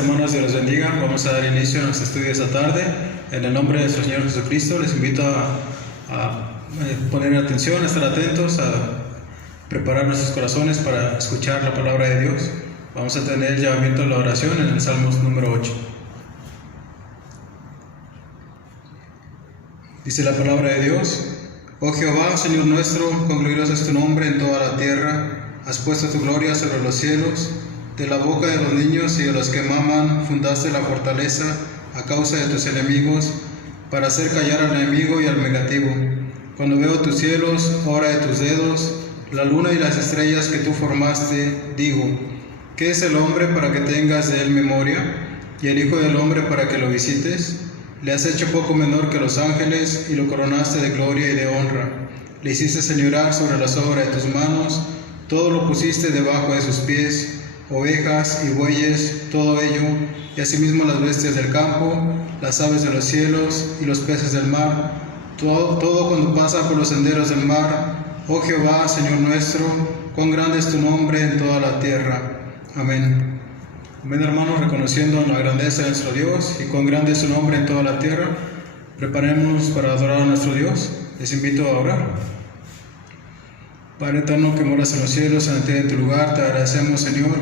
hermanos, Dios los bendiga. Vamos a dar inicio a nuestro estudio esta tarde. En el nombre de nuestro Señor Jesucristo, les invito a poner atención, a estar atentos, a preparar nuestros corazones para escuchar la palabra de Dios. Vamos a tener el llamamiento a la oración en el Salmos número 8. Dice la palabra de Dios: Oh Jehová, Señor nuestro, cuán glorioso es tu nombre en toda la tierra. Has puesto tu gloria sobre los cielos. De la boca de los niños y de los que maman fundaste la fortaleza a causa de tus enemigos, para hacer callar al enemigo y al vengativo. Cuando veo tus cielos, obra de tus dedos, la luna y las estrellas que tú formaste, digo: ¿qué es el hombre para que tengas de él memoria, y el hijo del hombre para que lo visites? Le has hecho poco menor que los ángeles, y lo coronaste de gloria y de honra. Le hiciste señorar sobre las obras de tus manos, todo lo pusiste debajo de sus pies, ovejas y bueyes, todo ello, y asimismo las bestias del campo, las aves de los cielos y los peces del mar, todo cuando pasa por los senderos del mar. Oh Jehová, Señor nuestro, cuán grande es tu nombre en toda la tierra. Amén. Amén, hermanos, reconociendo la grandeza de nuestro Dios y cuán grande es su nombre en toda la tierra, preparemos para adorar a nuestro Dios. Les invito a orar. Padre eterno que moras en los cielos, ante ti en tu lugar, te agradecemos, Señor,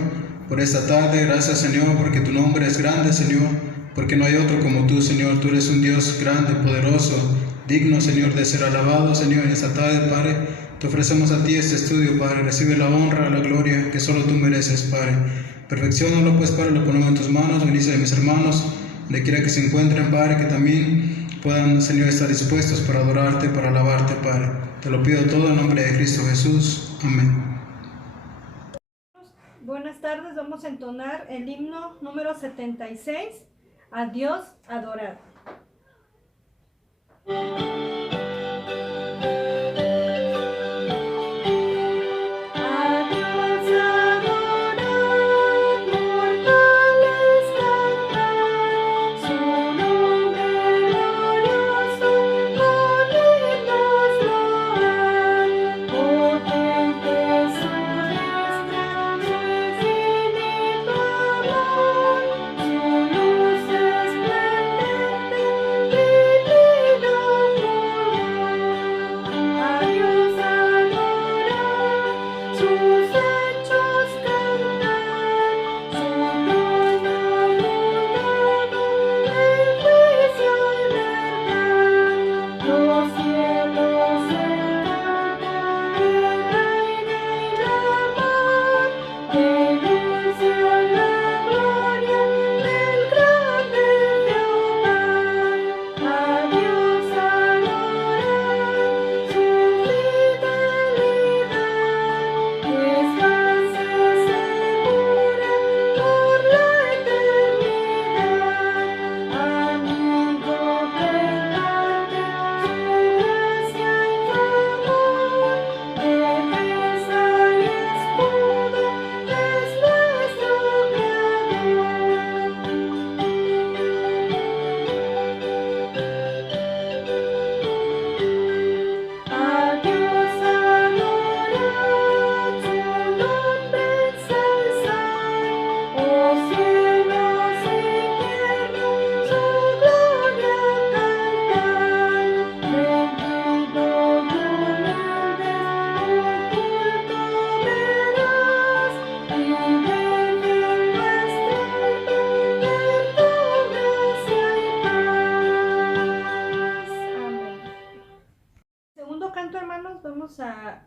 por esta tarde. Gracias, Señor, porque tu nombre es grande, Señor, porque no hay otro como tú, Señor. Tú eres un Dios grande, poderoso, digno, Señor, de ser alabado, Señor. En esta tarde, Padre, te ofrecemos a ti este estudio, Padre. Recibe la honra, la gloria que solo tú mereces, Padre. Perfecciónalo, pues, Padre, lo ponemos en tus manos. Bendice a mis hermanos, donde quiera que se encuentren, Padre, que también puedan, Señor, estar dispuestos para adorarte, para alabarte, Padre. Te lo pido todo en nombre de Cristo Jesús. Amén. Buenas tardes, vamos a entonar el himno número 76, a Dios adorar.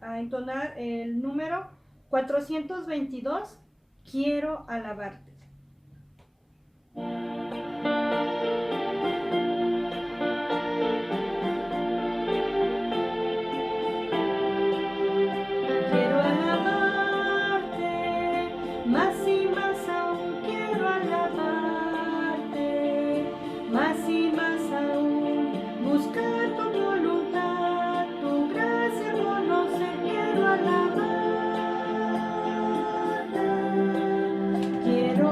A entonar el número 422, quiero alabarte. Quiero alabarte, más y más aún quiero alabarte, más y más aún buscar tu voluntad, tu gracia conocer, quiero alabarte, quiero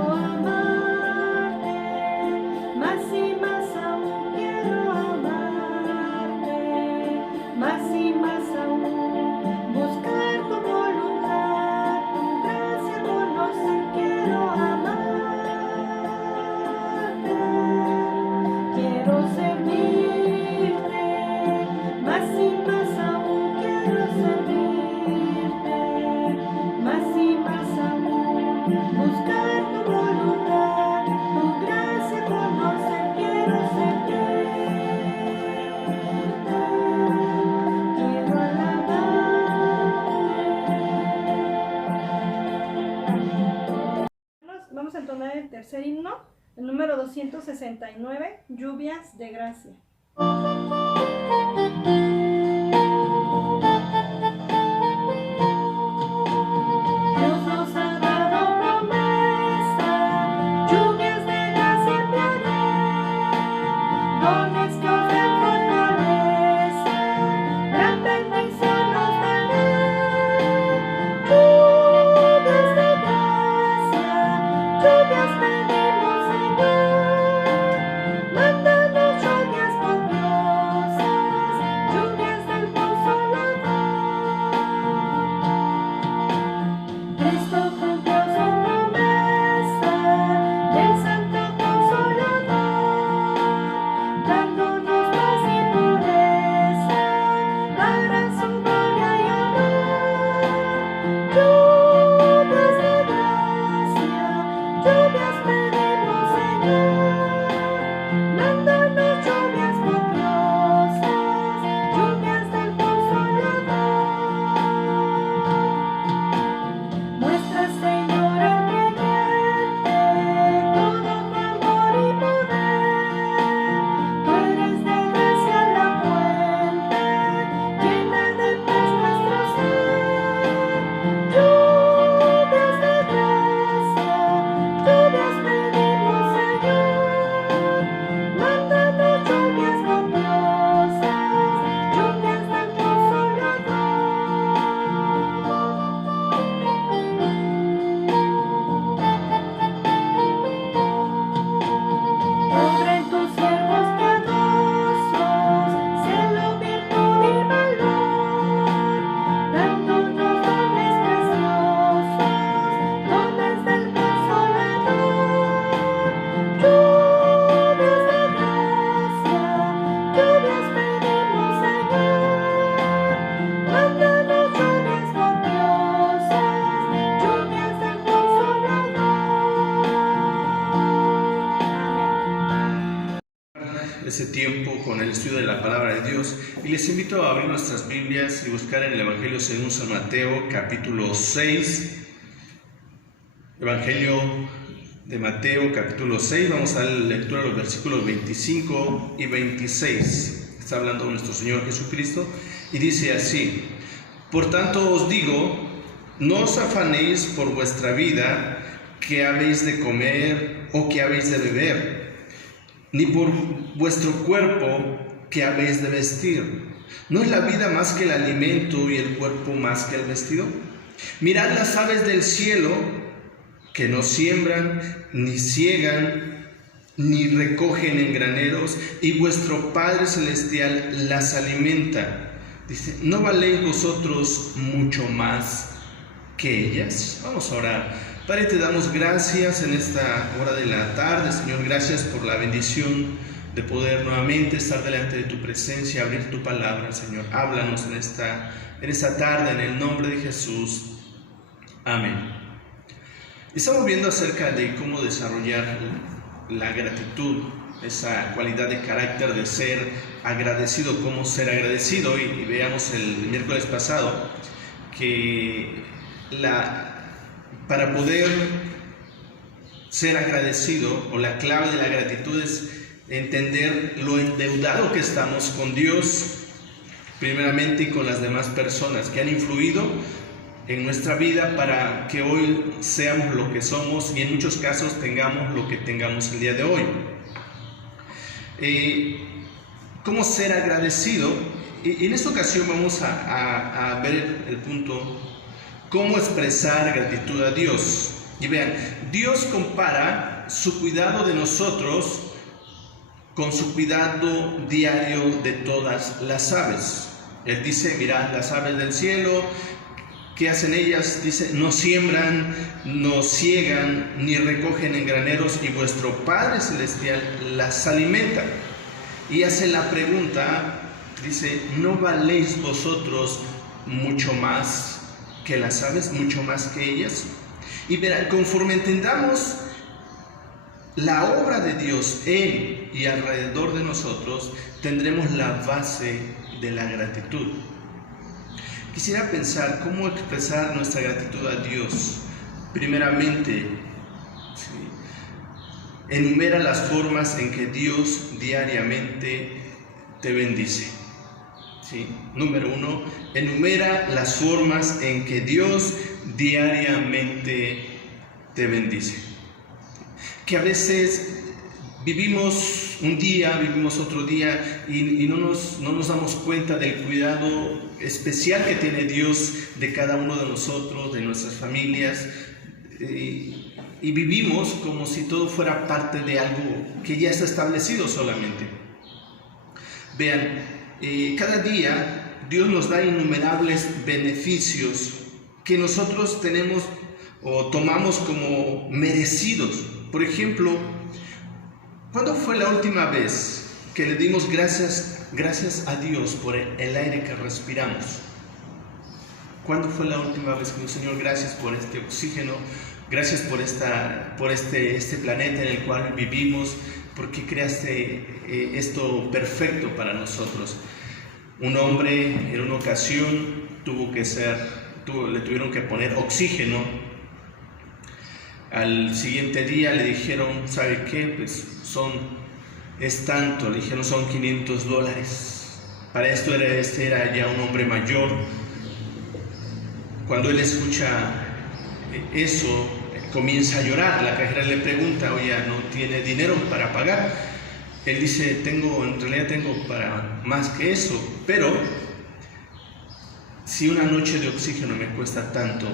tercer himno, el número 269, Lluvias de Gracia. Ese tiempo con el estudio de la palabra de Dios, y les invito a abrir nuestras Biblias y buscar en el Evangelio según San Mateo, capítulo 6. Evangelio de Mateo, capítulo 6, vamos a dar lectura de los versículos 25 y 26. Está hablando nuestro Señor Jesucristo y dice así: por tanto os digo, no os afanéis por vuestra vida, qué habéis de comer o qué habéis de beber, ni por vuestro cuerpo que habéis de vestir. ¿No es la vida más que el alimento y el cuerpo más que el vestido? Mirad las aves del cielo, que no siembran, ni siegan, ni recogen en graneros, y vuestro Padre Celestial las alimenta. Dice, ¿no valéis vosotros mucho más que ellas? Vamos a orar. Padre, te damos gracias en esta hora de la tarde, Señor, gracias por la bendición de poder nuevamente estar delante de tu presencia, abrir tu palabra, Señor. Háblanos en esta tarde, en el nombre de Jesús. Amén. Estamos viendo acerca de cómo desarrollar la gratitud, esa cualidad de carácter de ser agradecido, cómo ser agradecido, y veamos el miércoles pasado que para poder ser agradecido, o la clave de la gratitud, es entender lo endeudado que estamos con Dios, primeramente, y con las demás personas que han influido en nuestra vida para que hoy seamos lo que somos y en muchos casos tengamos lo que tengamos el día de hoy. ¿Cómo ser agradecido? Y en esta ocasión vamos a ver el punto: cómo expresar gratitud a Dios. Y vean, Dios compara su cuidado de nosotros con su cuidado diario de todas las aves. Él dice, mirad las aves del cielo, ¿qué hacen ellas? Dice, no siembran, no siegan, ni recogen en graneros, y vuestro Padre Celestial las alimenta. Y hace la pregunta, dice, ¿no valéis vosotros mucho más que las aves, mucho más que ellas? Y verán, conforme entendamos la obra de Dios en y alrededor de nosotros, tendremos la base de la gratitud. Quisiera pensar cómo expresar nuestra gratitud a Dios. Primeramente, enumera las formas en que Dios diariamente te bendice. ¿Sí? Número 1, enumera las formas en que Dios diariamente te bendice. Que a veces vivimos un día, vivimos otro día y no nos damos cuenta del cuidado especial que tiene Dios de cada uno de nosotros, de nuestras familias, y vivimos como si todo fuera parte de algo que ya está establecido solamente. Vean, cada día Dios nos da innumerables beneficios que nosotros tenemos o tomamos como merecidos. Por ejemplo, ¿cuándo fue la última vez que le dimos gracias a Dios por el aire que respiramos? ¿Cuándo fue la última vez que dijimos, Señor, gracias por este oxígeno, gracias por este planeta en el cual vivimos, porque creaste esto perfecto para nosotros? Un hombre en una ocasión le tuvieron que poner oxígeno. Al siguiente día le dijeron, ¿sabe qué? Pues es tanto, le dijeron son $500. Para esto era ya un hombre mayor. Cuando él escucha eso, comienza a llorar. La cajera le pregunta, oye, ¿no tiene dinero para pagar? Él dice, en realidad tengo para más que eso, pero si una noche de oxígeno me cuesta tanto,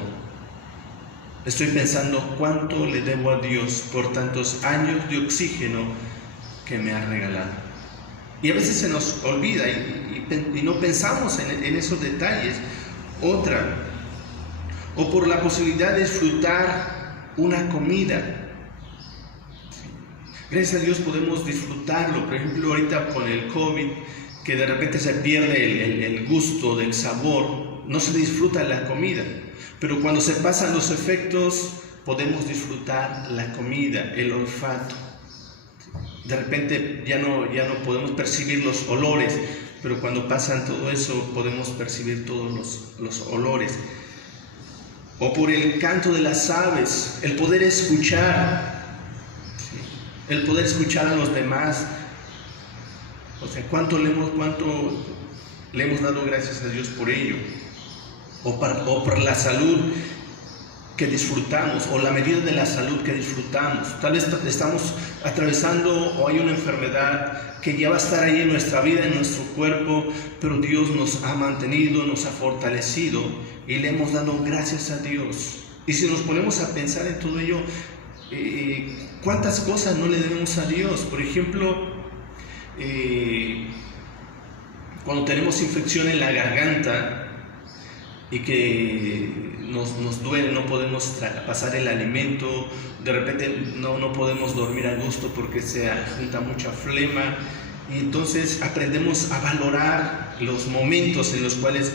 estoy pensando cuánto le debo a Dios por tantos años de oxígeno que me ha regalado. Y a veces se nos olvida y no pensamos en esos detalles. O por la posibilidad de disfrutar una comida. Gracias a Dios podemos disfrutarlo. Por ejemplo, ahorita con el COVID, que de repente se pierde el gusto del sabor, no se disfruta la comida. Pero cuando se pasan los efectos, podemos disfrutar la comida, el olfato. De repente ya no podemos percibir los olores, pero cuando pasan todo eso, podemos percibir todos los olores. O por el canto de las aves, el poder escuchar, a los demás. O sea, cuánto le hemos dado gracias a Dios por ello. O por la salud que disfrutamos, o la medida de la salud que disfrutamos. Tal vez estamos atravesando o hay una enfermedad que ya va a estar ahí en nuestra vida, en nuestro cuerpo, pero Dios nos ha mantenido, nos ha fortalecido y le hemos dado gracias a Dios. Y si nos ponemos a pensar en todo ello, ¿cuántas cosas no le debemos a Dios? Por ejemplo, cuando tenemos infección en la garganta y que nos duele, no podemos pasar el alimento, de repente no podemos dormir a gusto porque se junta mucha flema, y entonces aprendemos a valorar los momentos en los cuales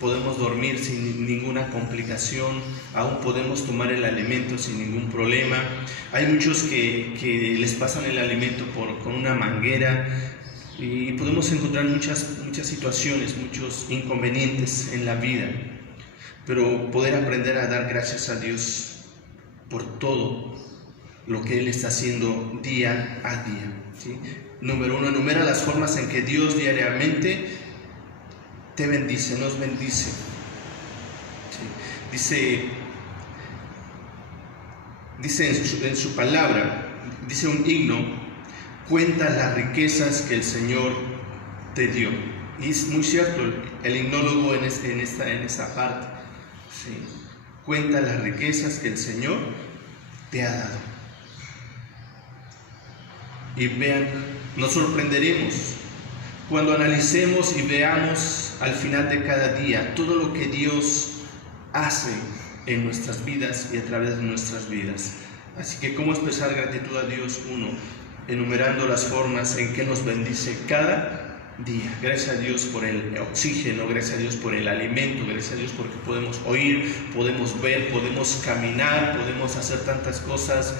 podemos dormir sin ninguna complicación, aún podemos tomar el alimento sin ningún problema. Hay muchos que les pasan el alimento con una manguera, y podemos encontrar muchas situaciones, muchos inconvenientes en la vida, pero poder aprender a dar gracias a Dios por todo lo que Él está haciendo día a día, ¿sí? Número 1, enumera las formas en que Dios diariamente te bendice, nos bendice. ¿Sí? Dice en su palabra, dice un himno, cuenta las riquezas que el Señor te dio. Y es muy cierto, el himnólogo en esa parte, ¿sí? Cuenta las riquezas que el Señor te ha dado. Y vean, nos sorprenderemos cuando analicemos y veamos al final de cada día todo lo que Dios hace en nuestras vidas y a través de nuestras vidas. Así que, ¿cómo expresar gratitud a Dios? 1, enumerando las formas en que nos bendice cada día. Gracias a Dios por el oxígeno, gracias a Dios por el alimento, gracias a Dios porque podemos oír, podemos ver, podemos caminar, podemos hacer tantas cosas,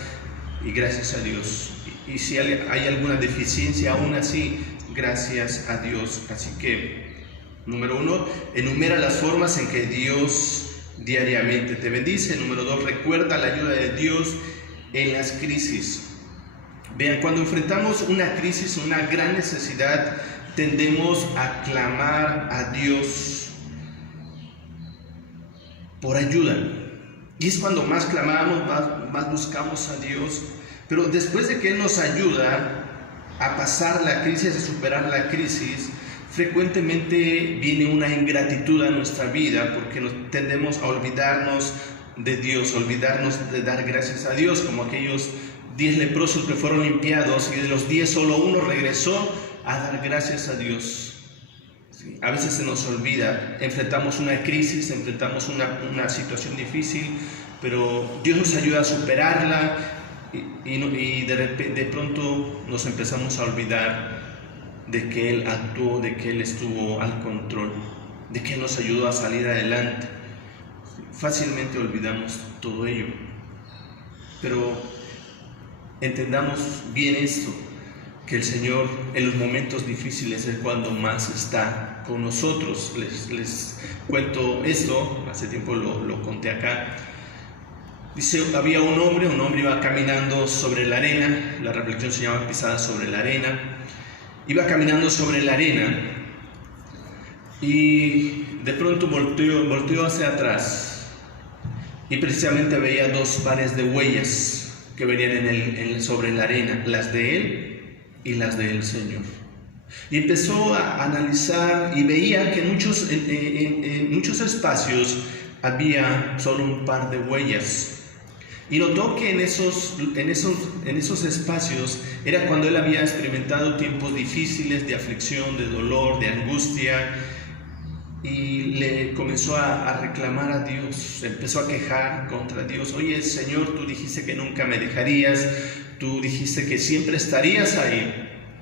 y gracias a Dios. Y si hay alguna deficiencia, aún así, gracias a Dios. Así que, número 1, enumera las formas en que Dios diariamente te bendice. Número 2, recuerda la ayuda de Dios en las crisis. Vean, cuando enfrentamos una crisis, una gran necesidad, tendemos a clamar a Dios por ayuda. Y es cuando más clamamos, más buscamos a Dios. Pero después de que Él nos ayuda a pasar la crisis, a superar la crisis, frecuentemente viene una ingratitud a nuestra vida porque tendemos a olvidarnos de Dios, olvidarnos de dar gracias a Dios, como aquellos 10 leprosos que fueron limpiados y de los 10 solo uno regresó a dar gracias a Dios. Sí, a veces se nos olvida, enfrentamos una crisis, enfrentamos una situación difícil, pero Dios nos ayuda a superarla y de pronto nos empezamos a olvidar de que Él actuó, de que Él estuvo al control, de que Él nos ayudó a salir adelante. Fácilmente olvidamos todo ello, pero entendamos bien esto, que el Señor en los momentos difíciles es cuando más está con nosotros. Les cuento esto, hace tiempo lo conté acá. Dice, había un hombre iba caminando sobre la arena, la reflexión se llama Pisadas sobre la arena. Iba caminando sobre la arena y de pronto volteó hacia atrás y precisamente veía 2 pares de huellas que venían sobre la arena, las de él y las del Señor. Y empezó a analizar y veía que en muchos espacios había solo un par de huellas. Y notó que en esos espacios era cuando él había experimentado tiempos difíciles de aflicción, de dolor, de angustia, y le comenzó a reclamar a Dios, empezó a quejar contra Dios. Oye, Señor, tú dijiste que nunca me dejarías, tú dijiste que siempre estarías ahí,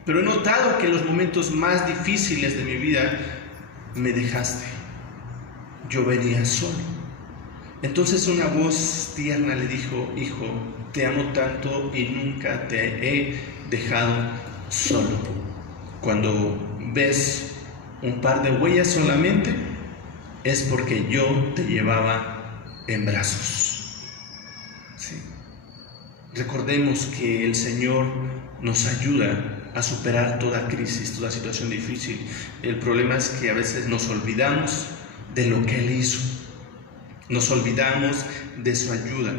pero he notado que en los momentos más difíciles de mi vida me dejaste, yo venía solo. Entonces una voz tierna le dijo, hijo, te amo tanto y nunca te he dejado solo. Cuando ves un par de huellas solamente, es porque yo te llevaba en brazos. Sí. Recordemos que el Señor nos ayuda a superar toda crisis, toda situación difícil. El problema es que a veces nos olvidamos de lo que Él hizo. Nos olvidamos de su ayuda.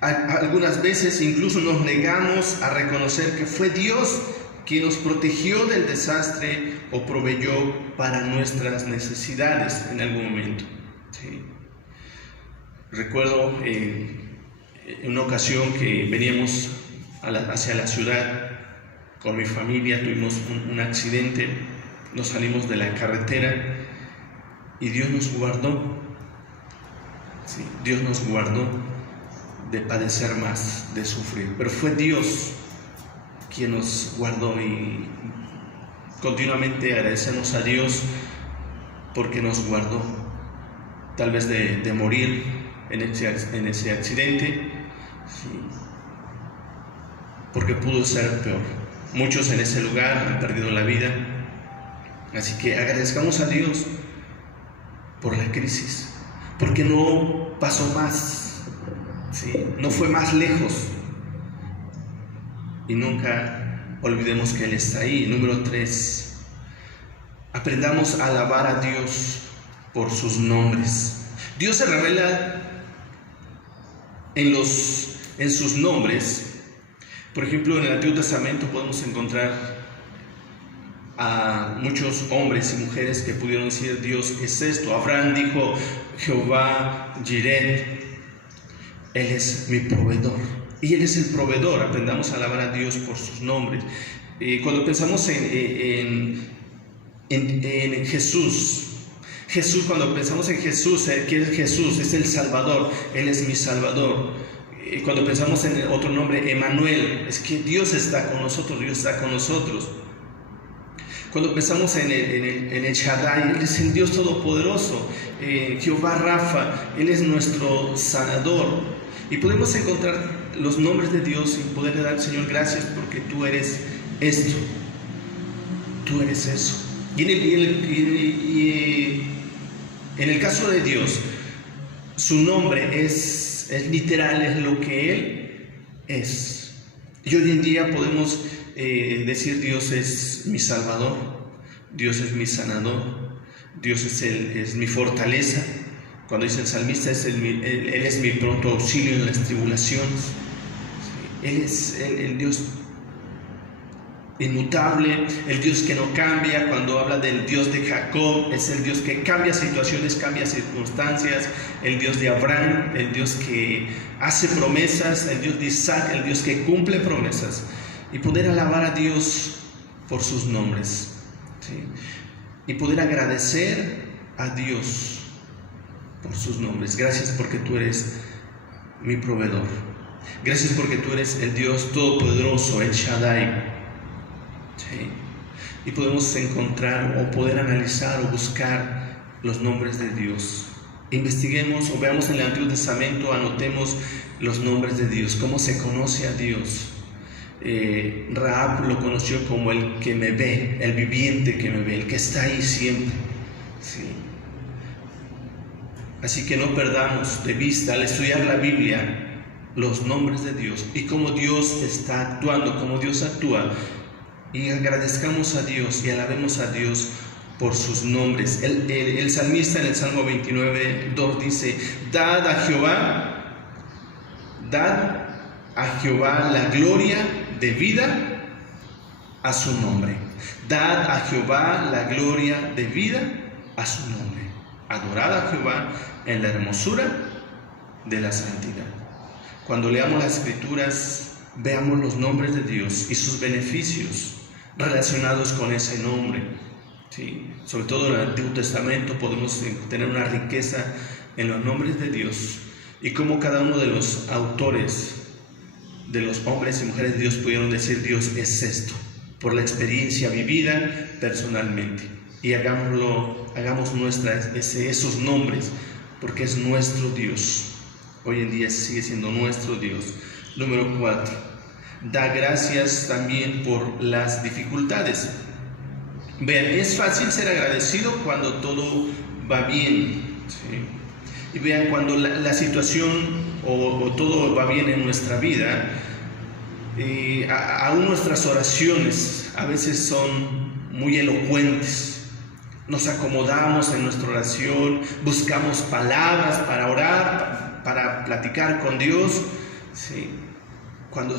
Algunas veces incluso nos negamos a reconocer que fue Dios quien nos protegió del desastre o proveyó para nuestras necesidades en algún momento. ¿Sí? Recuerdo en una ocasión que veníamos hacia la ciudad con mi familia, tuvimos un accidente, nos salimos de la carretera y Dios nos guardó. Sí, Dios nos guardó de padecer más, de sufrir, pero fue Dios quien nos guardó y continuamente agradecemos a Dios porque nos guardó, tal vez de morir en ese accidente, sí, porque pudo ser peor. Muchos en ese lugar han perdido la vida, así que agradezcamos a Dios por la crisis, porque no pasó más, ¿sí? No fue más lejos. Y nunca olvidemos que Él está ahí. Número 3, aprendamos a alabar a Dios por sus nombres. Dios se revela en sus nombres. Por ejemplo, en el Antiguo Testamento podemos encontrar a muchos hombres y mujeres que pudieron decir, Dios es esto. Abraham dijo, Jehová Jireh, Él es mi proveedor. Y Él es el proveedor. Aprendamos a alabar a Dios por sus nombres. Cuando pensamos en Jesús, cuando pensamos en Jesús, ¿qué es Jesús? Es el Salvador. Él es mi Salvador. Cuando pensamos en otro nombre, Emmanuel, es que Dios está con nosotros, Dios está con nosotros. Cuando pensamos en el Shaddai, Él es el Dios Todopoderoso. Jehová Rafa, Él es nuestro sanador. Y podemos encontrar los nombres de Dios y poderle dar, Señor, gracias porque tú eres esto, tú eres eso. Y en el caso de Dios, su nombre es literal, es lo que Él es. Y hoy en día podemos decir: Dios es mi Salvador, Dios es mi sanador, Dios es mi fortaleza. Cuando dice el salmista, Él es mi pronto auxilio en las tribulaciones. Él es el Dios inmutable, el Dios que no cambia. Cuando habla del Dios de Jacob, es el Dios que cambia situaciones, cambia circunstancias, el Dios de Abraham, el Dios que hace promesas, el Dios de Isaac, el Dios que cumple promesas. Y poder alabar a Dios por sus nombres, ¿sí? Y poder agradecer a Dios por sus nombres. Gracias porque tú eres mi proveedor. Gracias porque tú eres el Dios todopoderoso, el Shaddai. ¿Sí? Y podemos encontrar o poder analizar o buscar los nombres de Dios. Investiguemos o veamos en el Antiguo Testamento, anotemos los nombres de Dios, cómo se conoce a Dios. Rahab lo conoció como el que me ve, el viviente que me ve, el que está ahí siempre. ¿Sí? Así que no perdamos de vista al estudiar la Biblia los nombres de Dios y cómo Dios está actuando, cómo Dios actúa. Y agradezcamos a Dios y alabemos a Dios por sus nombres. El salmista en el Salmo 29:2 dice: dad a Jehová la gloria debida a su nombre. Dad a Jehová la gloria debida a su nombre. Adorad a Jehová en la hermosura de la santidad. Cuando leamos las Escrituras, veamos los nombres de Dios y sus beneficios relacionados con ese nombre. ¿Sí? Sobre todo en el Antiguo Testamento podemos tener una riqueza en los nombres de Dios y cómo cada uno de los autores, de los hombres y mujeres de Dios, pudieron decir: Dios es esto, por la experiencia vivida personalmente. Y hagamos esos nombres, porque es nuestro Dios. Hoy en día sigue siendo nuestro Dios. Número 4. Da gracias también por las dificultades. Vean, es fácil ser agradecido cuando todo va bien, ¿sí? Y vean, cuando la situación o todo va bien en nuestra vida, aún nuestras oraciones a veces son muy elocuentes. Nos acomodamos en nuestra oración, buscamos palabras para orar, para platicar con Dios, ¿sí?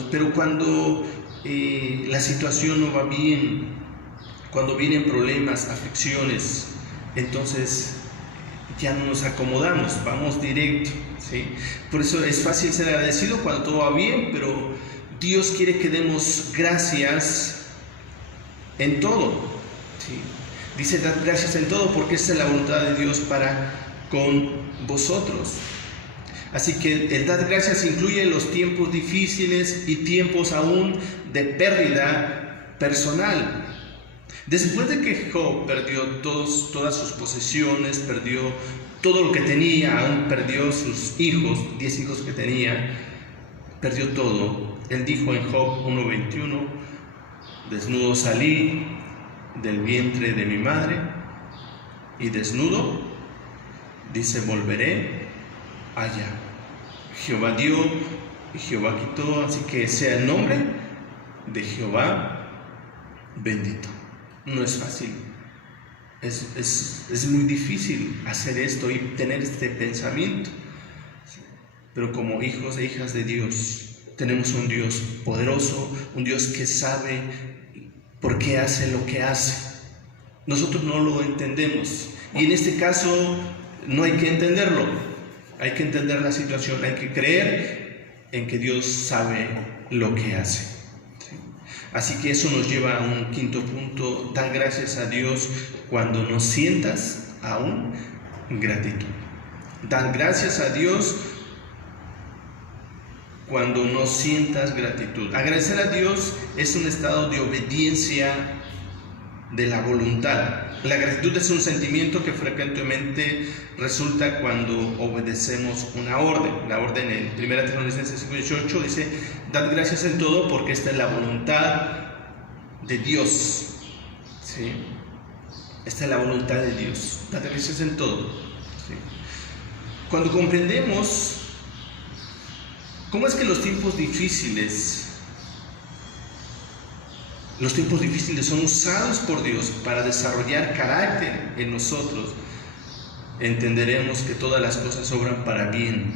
Pero cuando la situación no va bien, cuando vienen problemas, aflicciones, entonces ya no nos acomodamos, vamos directo, ¿sí? Por eso es fácil ser agradecido cuando todo va bien, pero Dios quiere que demos gracias en todo, ¿sí? Dice: dad gracias en todo, porque esa es la voluntad de Dios para con vosotros. Así que el dar gracias incluye los tiempos difíciles y tiempos aún de pérdida personal. Después de que Job perdió todas sus posesiones, perdió todo lo que tenía, aún perdió sus hijos, 10 hijos que tenía, perdió todo. Él dijo en Job 1:21: desnudo salí del vientre de mi madre, y desnudo, dice, volveré allá. Jehová dio y Jehová quitó, así que sea el nombre de Jehová bendito. No es fácil, es muy difícil hacer esto y tener este pensamiento, pero como hijos e hijas de Dios tenemos un Dios poderoso, un Dios que sabe por qué hace lo que hace. Nosotros no lo entendemos, y en este caso no hay que entenderlo, hay que entender la situación, hay que creer en que Dios sabe lo que hace. ¿Sí? Así que eso nos lleva a un quinto punto: dar gracias a Dios cuando no sientas aún gratitud. Dar gracias a Dios cuando no sientas gratitud. Agradecer a Dios es un estado de obediencia de la voluntad. La gratitud es un sentimiento que frecuentemente resulta cuando obedecemos una orden. La orden en 1 Tesalonicenses 5:18 dice: dad gracias en todo, porque esta es la voluntad de Dios. ¿Sí? Esta es la voluntad de Dios. Dad gracias en todo. ¿Sí? Cuando comprendemos cómo es que los tiempos difíciles Los tiempos difíciles son usados por Dios para desarrollar carácter en nosotros. Entenderemos que todas las cosas obran para bien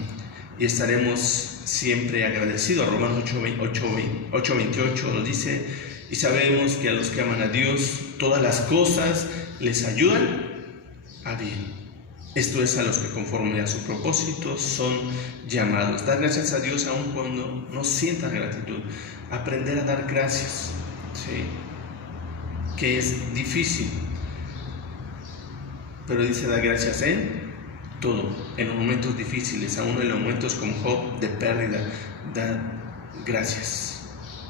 y estaremos siempre agradecidos. Romanos 8:28 nos dice: y sabemos que a los que aman a Dios todas las cosas les ayudan a bien. Esto es, a los que conforme a su propósito son llamados. Dar gracias a Dios aun cuando no sientan gratitud. Aprender a dar gracias, ¿sí? Que es difícil. Pero dice: dar gracias en todo, en los momentos difíciles, aún en los momentos como Job de pérdida, dar gracias,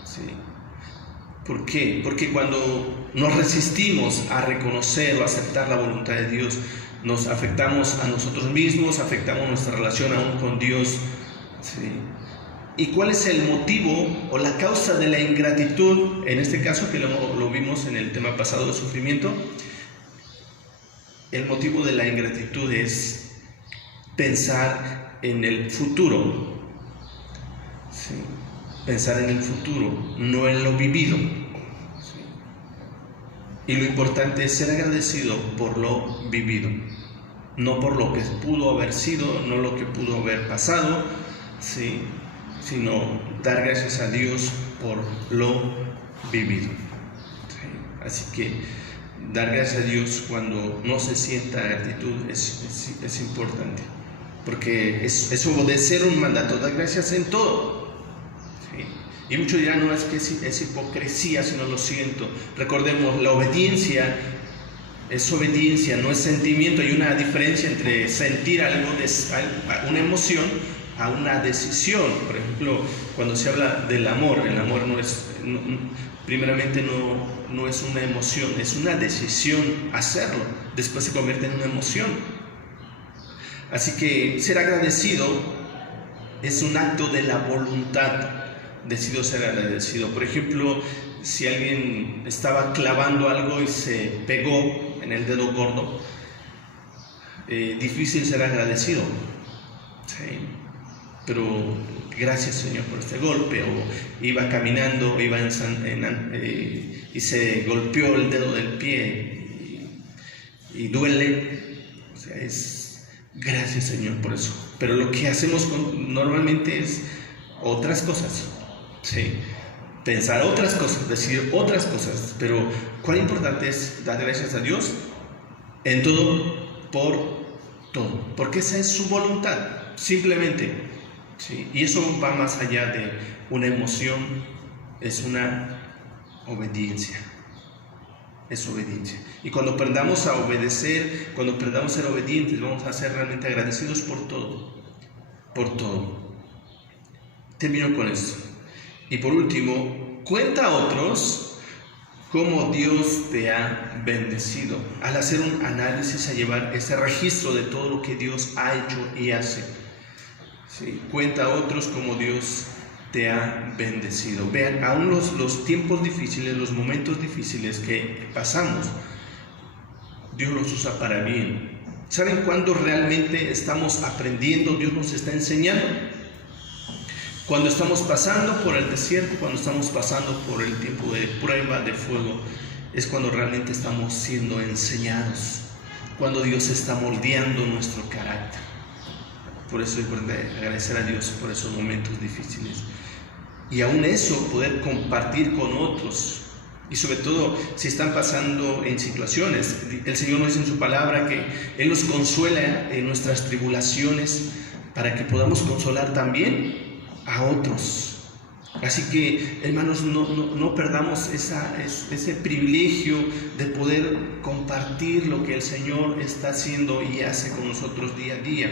¿sí? ¿Por qué? Porque cuando nos resistimos a reconocer o aceptar la voluntad de Dios, nos afectamos a nosotros mismos, afectamos nuestra relación aún con Dios, ¿sí? ¿Y cuál es el motivo o la causa de la ingratitud? En este caso, que lo vimos en el tema pasado de sufrimiento, el motivo de la ingratitud es pensar en el futuro, ¿sí? Pensar en el futuro, no en lo vivido, ¿sí? Y lo importante es ser agradecido por lo vivido, no por lo que pudo haber sido, no lo que pudo haber pasado, ¿sí? Sino dar gracias a Dios por lo vivido, ¿sí? Así que dar gracias a Dios cuando no se sienta gratitud es importante, porque es obedecer un mandato. Dar gracias en todo, ¿sí? Y muchos dirán: no, es que es hipocresía si no lo siento. Recordemos, la obediencia es obediencia, no es sentimiento. Hay una diferencia entre sentir algo, una emoción, a una decisión. Por ejemplo, cuando se habla del amor, el amor primeramente no es una emoción, es una decisión hacerlo, después se convierte en una emoción. Así que ser agradecido es un acto de la voluntad. Decido ser agradecido. Por ejemplo, si alguien estaba clavando algo y se pegó en el dedo gordo, difícil ser agradecido, ¿sí? Pero gracias, Señor, por este golpe. O iba caminando, y se golpeó el dedo del pie y duele. O sea, es gracias, Señor, por eso. Pero lo que hacemos normalmente es otras cosas, ¿sí? Pensar otras cosas, decir otras cosas. Pero cuán importante es dar gracias a Dios en todo, por todo, porque esa es su voluntad, simplemente. Sí, y eso va más allá de una emoción, es una obediencia, es obediencia. Y cuando aprendamos a obedecer, cuando aprendamos a ser obedientes, vamos a ser realmente agradecidos por todo, por todo. Termino con esto. Y por último, cuenta a otros cómo Dios te ha bendecido. Al hacer un análisis, a llevar ese registro de todo lo que Dios ha hecho y hace. Sí, cuenta a otros cómo Dios te ha bendecido. Vean, aún los tiempos difíciles, los momentos difíciles que pasamos, Dios los usa para bien. ¿Saben cuándo realmente estamos aprendiendo? Dios nos está enseñando. Cuando estamos pasando por el desierto, cuando estamos pasando por el tiempo de prueba, de fuego, es cuando realmente estamos siendo enseñados, cuando Dios está moldeando nuestro carácter. Por eso es importante agradecer a Dios por esos momentos difíciles. Y aún eso, poder compartir con otros. Y sobre todo, si están pasando en situaciones, el Señor nos dice en su palabra que Él nos consuela en nuestras tribulaciones para que podamos consolar también a otros. Así que, hermanos, no perdamos ese privilegio de poder compartir lo que el Señor está haciendo y hace con nosotros día a día.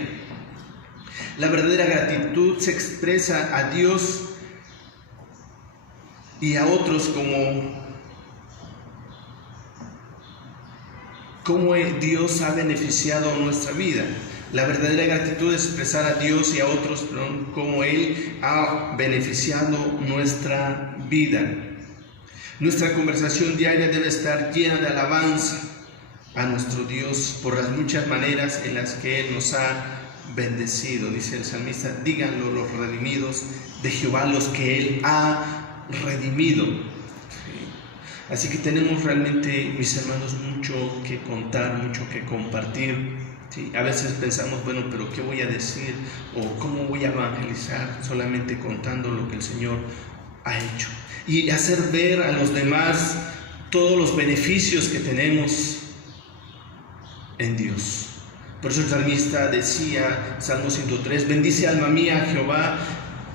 La verdadera gratitud se expresa a Dios y a otros como Dios ha beneficiado nuestra vida. La verdadera gratitud es expresar a Dios y a otros como Él ha beneficiado nuestra vida. Nuestra conversación diaria debe estar llena de alabanza a nuestro Dios por las muchas maneras en las que Él nos ha bendecido. Dice el salmista: díganlo los redimidos de Jehová, los que Él ha redimido. ¿Sí? Así que tenemos realmente, mis hermanos, mucho que contar, mucho que compartir. ¿Sí? A veces pensamos, bueno, pero ¿qué voy a decir? ¿O cómo voy a evangelizar? Solamente contando lo que el Señor ha hecho. Y hacer ver a los demás todos los beneficios que tenemos en Dios. Por eso el salmista decía, Salmo 103, bendice alma mía a Jehová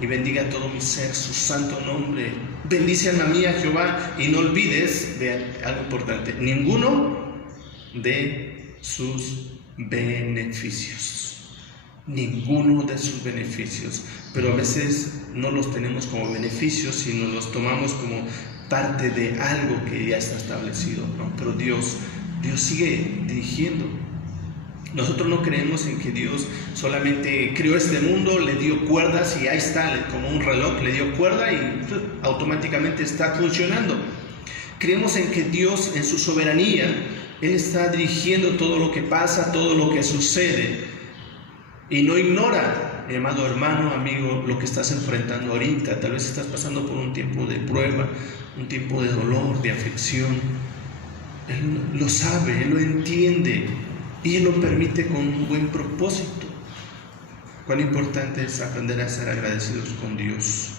y bendiga todo mi ser su santo nombre. Bendice alma mía a Jehová y no olvides, vean algo importante, ninguno de sus beneficios. Ninguno de sus beneficios. Pero a veces no los tenemos como beneficios, sino los tomamos como parte de algo que ya está establecido, ¿no? Pero Dios sigue dirigiendo. Nosotros no creemos en que Dios solamente creó este mundo, le dio cuerdas y ahí está, como un reloj, le dio cuerda y automáticamente está funcionando. Creemos en que Dios, en su soberanía, Él está dirigiendo todo lo que pasa, todo lo que sucede, y no ignora, mi amado hermano, amigo, lo que estás enfrentando ahorita. Tal vez estás pasando por un tiempo de prueba, un tiempo de dolor, de aflicción. Él lo sabe, Él lo entiende y Él lo permite con un buen propósito. Cuán importante es aprender a ser agradecidos con Dios.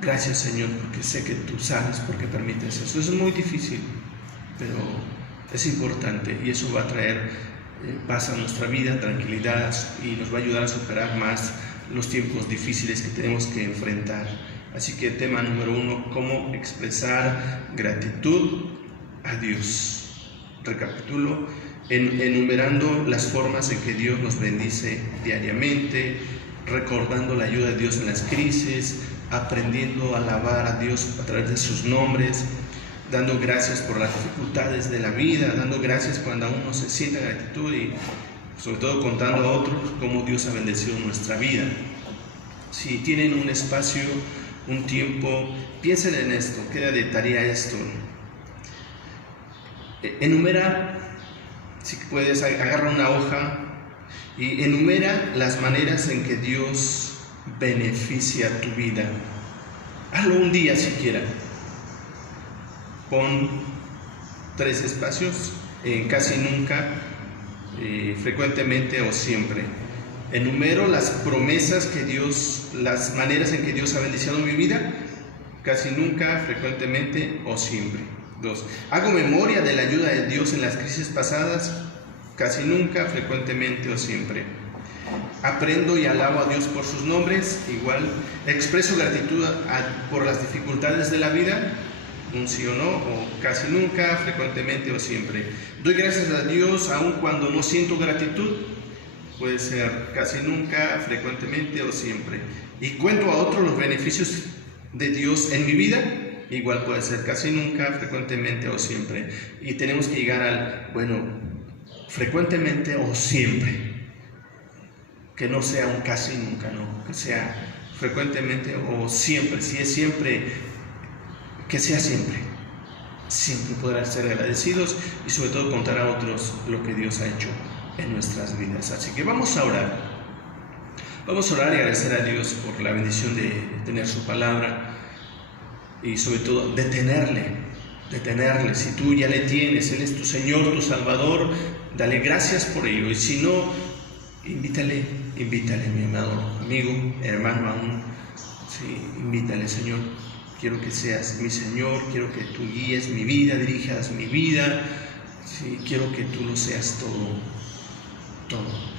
Gracias, Señor, porque sé que tú sabes por qué permites eso. Eso es muy difícil, pero es importante y eso va a traer paz a nuestra vida, tranquilidad, y nos va a ayudar a superar más los tiempos difíciles que tenemos que enfrentar. Así que tema número 1, cómo expresar gratitud a Dios. Recapitulo, enumerando las formas en que Dios nos bendice diariamente, recordando la ayuda de Dios en las crisis, aprendiendo a alabar a Dios a través de sus nombres, dando gracias por las dificultades de la vida, dando gracias cuando uno se siente gratitud y sobre todo contando a otros cómo Dios ha bendecido nuestra vida. Si tienen un espacio, un tiempo, piensen en esto, queda de tarea esto. Enumera, si puedes, agarra una hoja y enumera las maneras en que Dios beneficia tu vida. Hazlo un día siquiera. Pon 3 espacios, casi nunca, frecuentemente o siempre. Enumero las promesas que Dios, las maneras en que Dios ha bendecido mi vida, casi nunca, frecuentemente o siempre. 2. Hago memoria de la ayuda de Dios en las crisis pasadas, casi nunca, frecuentemente o siempre. Aprendo y alabo a Dios por sus nombres, igual. Expreso gratitud por las dificultades de la vida, un sí o no, o casi nunca, frecuentemente o siempre. Doy gracias a Dios aun cuando no siento gratitud, puede ser casi nunca, frecuentemente o siempre. Y cuento a otros los beneficios de Dios en mi vida, igual puede ser casi nunca, frecuentemente o siempre. Y tenemos que llegar al, frecuentemente o siempre. Que no sea un casi nunca, no, que sea frecuentemente o siempre. Si es siempre, que sea siempre. Siempre podrán ser agradecidos y sobre todo contar a otros lo que Dios ha hecho en nuestras vidas. Así que vamos a orar. Vamos a orar y agradecer a Dios por la bendición de tener su palabra y sobre todo de tenerle. Si tú ya le tienes, Él es tu Señor, tu Salvador, dale gracias por ello. Y si no, invítale, mi amado amigo, hermano aún. Sí, invítale, Señor. Quiero que seas mi Señor, quiero que tú guíes mi vida, dirijas mi vida. Sí, quiero que tú lo seas todo.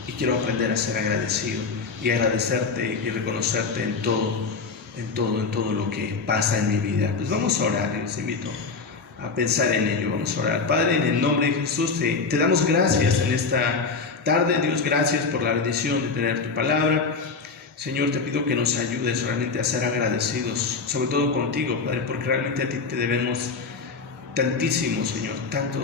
Y quiero aprender a ser agradecido y agradecerte y reconocerte en todo lo que pasa en mi vida. Pues vamos a orar y les invito a pensar en ello. Vamos a orar. Padre, en el nombre de Jesús, te damos gracias en esta tarde. Dios, gracias por la bendición de tener tu palabra. Señor, te pido que nos ayudes realmente a ser agradecidos, sobre todo contigo, Padre, porque realmente a ti te debemos tantísimo, Señor, tanto,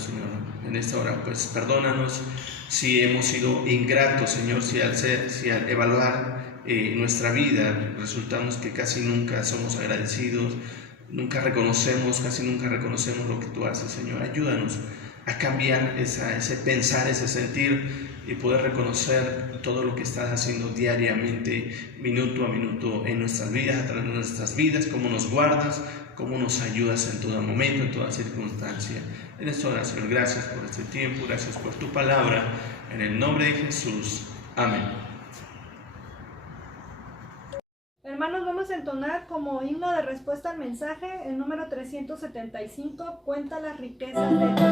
Señor. En esta hora, pues, perdónanos si hemos sido ingratos, Señor, si al evaluar nuestra vida resultamos que casi nunca somos agradecidos, casi nunca reconocemos lo que tú haces, Señor. Ayúdanos a cambiar ese pensar, ese sentir y poder reconocer todo lo que estás haciendo diariamente, minuto a minuto en nuestras vidas, a través de nuestras vidas, cómo nos guardas, cómo nos ayudas en todo momento, en toda circunstancia. En esta hora, Señor, gracias por este tiempo, gracias por tu palabra, en el nombre de Jesús. Amén. Hermanos, vamos a entonar como himno de respuesta al mensaje el número 375, cuenta las riquezas de Dios.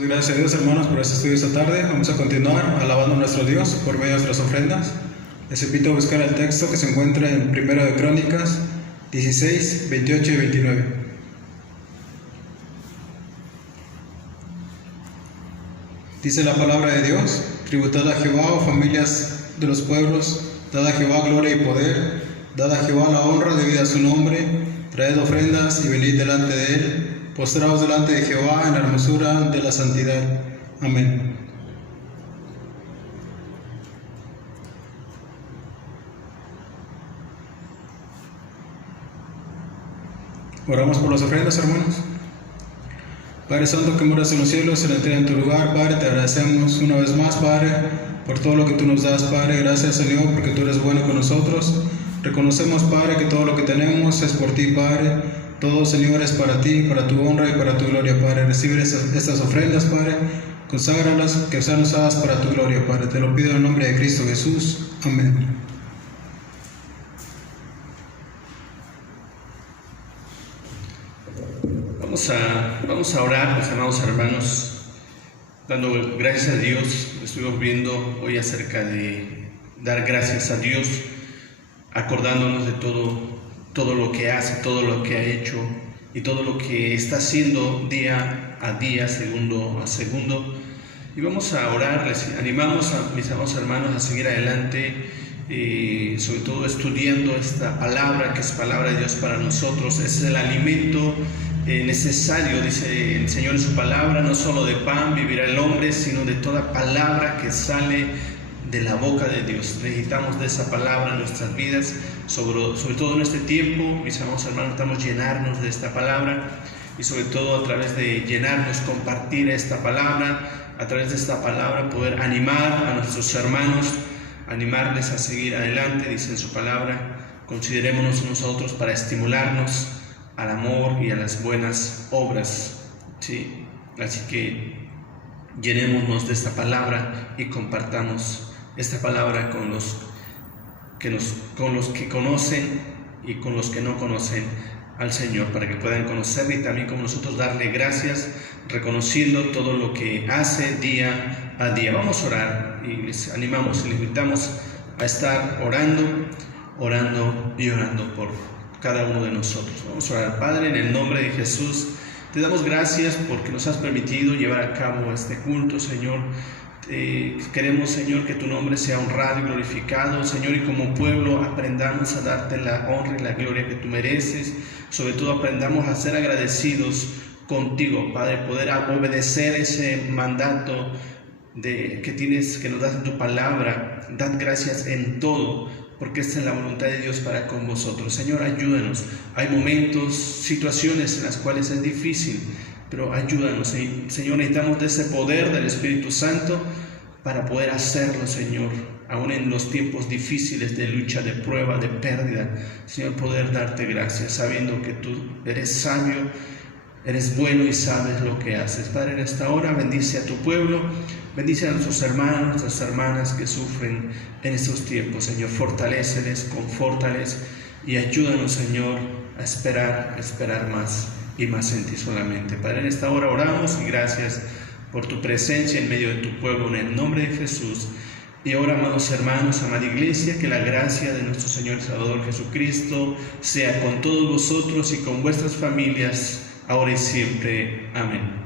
Gracias a Dios, hermanos, por este estudio esta tarde. Vamos a continuar alabando a nuestro Dios por medio de nuestras ofrendas. Les invito a buscar el texto que se encuentra en 1 de Crónicas 16, 28 y 29. Dice la palabra de Dios: tributad a Jehová, oh familias de los pueblos, dad a Jehová gloria y poder, dad a Jehová la honra debida a su nombre, traed ofrendas y venid delante de él. Postraos delante de Jehová en la hermosura de la santidad. Amén. Oramos por las ofrendas, hermanos. Padre Santo que moras en los cielos, se la entrega en tu lugar, Padre, te agradecemos una vez más, Padre, por todo lo que tú nos das, Padre. Gracias, Señor, porque tú eres bueno con nosotros. Reconocemos, Padre, que todo lo que tenemos es por ti, Padre. Todo, Señor, es para ti, para tu honra y para tu gloria, Padre. Recibe estas ofrendas, Padre. Conságralas, que sean usadas para tu gloria, Padre. Te lo pido en el nombre de Cristo Jesús. Amén. Vamos a orar, mis amados hermanos, dando gracias a Dios. Estuvimos viendo hoy acerca de dar gracias a Dios, acordándonos de todo lo que hace, todo lo que ha hecho y todo lo que está haciendo día a día, segundo a segundo. Y vamos a orar, les animamos a mis amados hermanos a seguir adelante, sobre todo estudiando esta palabra, que es palabra de Dios para nosotros. Es el alimento necesario, dice el Señor en su palabra: no solo de pan vivirá el hombre, sino de toda palabra que sale de la boca de Dios. Necesitamos de esa palabra en nuestras vidas, sobre todo en este tiempo, mis amados hermanos, necesitamos llenarnos de esta palabra y sobre todo a través de llenarnos, compartir esta palabra, a través de esta palabra poder animar a nuestros hermanos, animarles a seguir adelante, dice en su palabra. Considerémonos nosotros para estimularnos al amor y a las buenas obras, ¿sí? Así que llenémonos de esta palabra y compartamos esta palabra con los que conocen y con los que no conocen al Señor, para que puedan conocerle y también como nosotros darle gracias, reconociendo todo lo que hace día a día. Vamos a orar y les animamos y les invitamos a estar orando y orando por cada uno de nosotros. Vamos a orar. Padre, en el nombre de Jesús, te damos gracias porque nos has permitido llevar a cabo este culto, Señor. Queremos, Señor, que tu nombre sea honrado y glorificado, Señor, y como pueblo aprendamos a darte la honra y la gloria que tú mereces. Sobre todo aprendamos a ser agradecidos contigo, Padre, poder obedecer ese mandato que nos das en tu palabra. Dad gracias en todo, porque esta es la voluntad de Dios para con vosotros. Señor, ayúdanos. Hay momentos, situaciones en las cuales es difícil, pero ayúdanos, Señor. Necesitamos de ese poder del Espíritu Santo para poder hacerlo, Señor, aún en los tiempos difíciles de lucha, de prueba, de pérdida. Señor, poder darte gracias, sabiendo que tú eres sabio, eres bueno y sabes lo que haces. Padre, en esta hora bendice a tu pueblo, bendice a nuestros hermanos, nuestras hermanas que sufren en estos tiempos. Señor, fortaléceles, confórtales y ayúdanos, Señor, a esperar más y más en ti solamente. Padre, en esta hora oramos y gracias por tu presencia en medio de tu pueblo, en el nombre de Jesús. Y ahora, amados hermanos, amada iglesia, que la gracia de nuestro Señor y Salvador Jesucristo sea con todos vosotros y con vuestras familias, ahora y siempre. Amén.